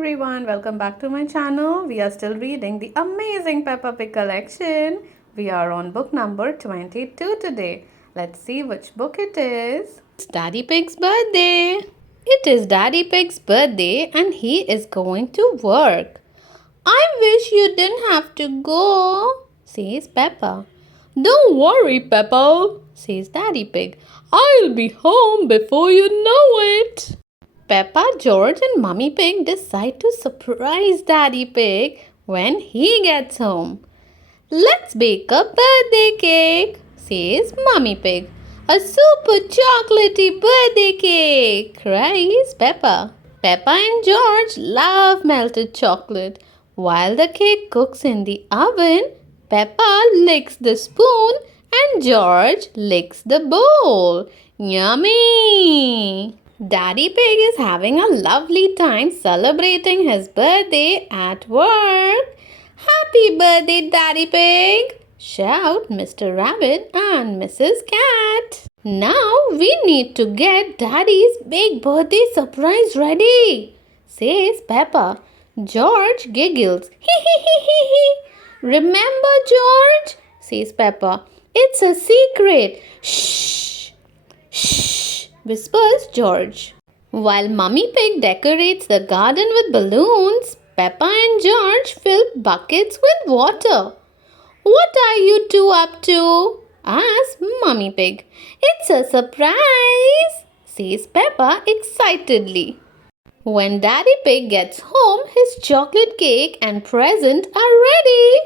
everyone, welcome back to my channel. We are still reading the amazing Peppa Pig collection. We are on book number 22 today. Let's see which book it is. It's Daddy Pig's birthday. It is Daddy Pig's birthday and he is going to work. I wish you didn't have to go, says Peppa. Don't worry, Peppa, says Daddy Pig. I'll be home before you know it. Peppa, George and Mummy Pig decide to surprise Daddy Pig when he gets home. Let's bake a birthday cake, says Mummy Pig. A super chocolatey birthday cake, cries Peppa. Peppa and George love melted chocolate. While the cake cooks in the oven, Peppa licks the spoon and George licks the bowl. Yummy! Daddy Pig is having a lovely time celebrating his birthday at work. Happy birthday, Daddy Pig! Shout Mr. Rabbit and Mrs. Cat. Now we need to get Daddy's big birthday surprise ready, says Peppa. George giggles. Hee hee hee hee hee. Remember, George, says Peppa. It's a secret. Shh, shh, whispers George. While Mummy Pig decorates the garden with balloons, Peppa and George fill buckets with water. What are you two up to? Asks Mummy Pig. It's a surprise, says Peppa excitedly. When Daddy Pig gets home, his chocolate cake and present are ready.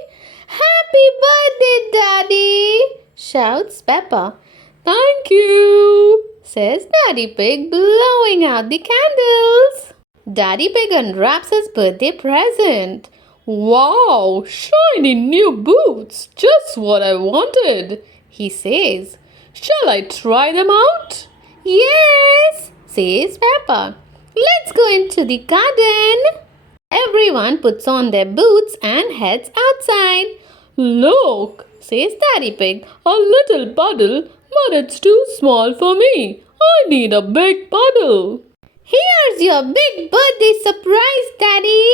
Happy birthday, Daddy! Shouts Peppa. Thank you, says Daddy Pig, blowing out the candles. Daddy Pig unwraps his birthday present. Wow, shiny new boots, just what I wanted, he says. Shall I try them out? Yes, says Peppa. Let's go into the garden. Everyone puts on their boots and heads outside. Look, says Daddy Pig, a little puddle, but it's too small for me. I need a big puddle. Here's your big birthday surprise, Daddy,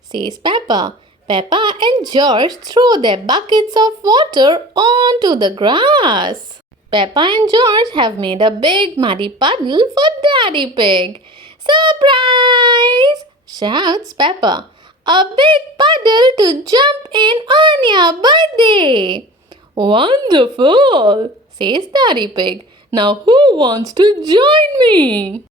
says Peppa. Peppa and George throw their buckets of water onto the grass. Peppa and George have made a big muddy puddle for Daddy Pig. Surprise! Shouts Peppa. A big puddle to jump in on your birthday. Wonderful, says Daddy Pig. Now who wants to join me?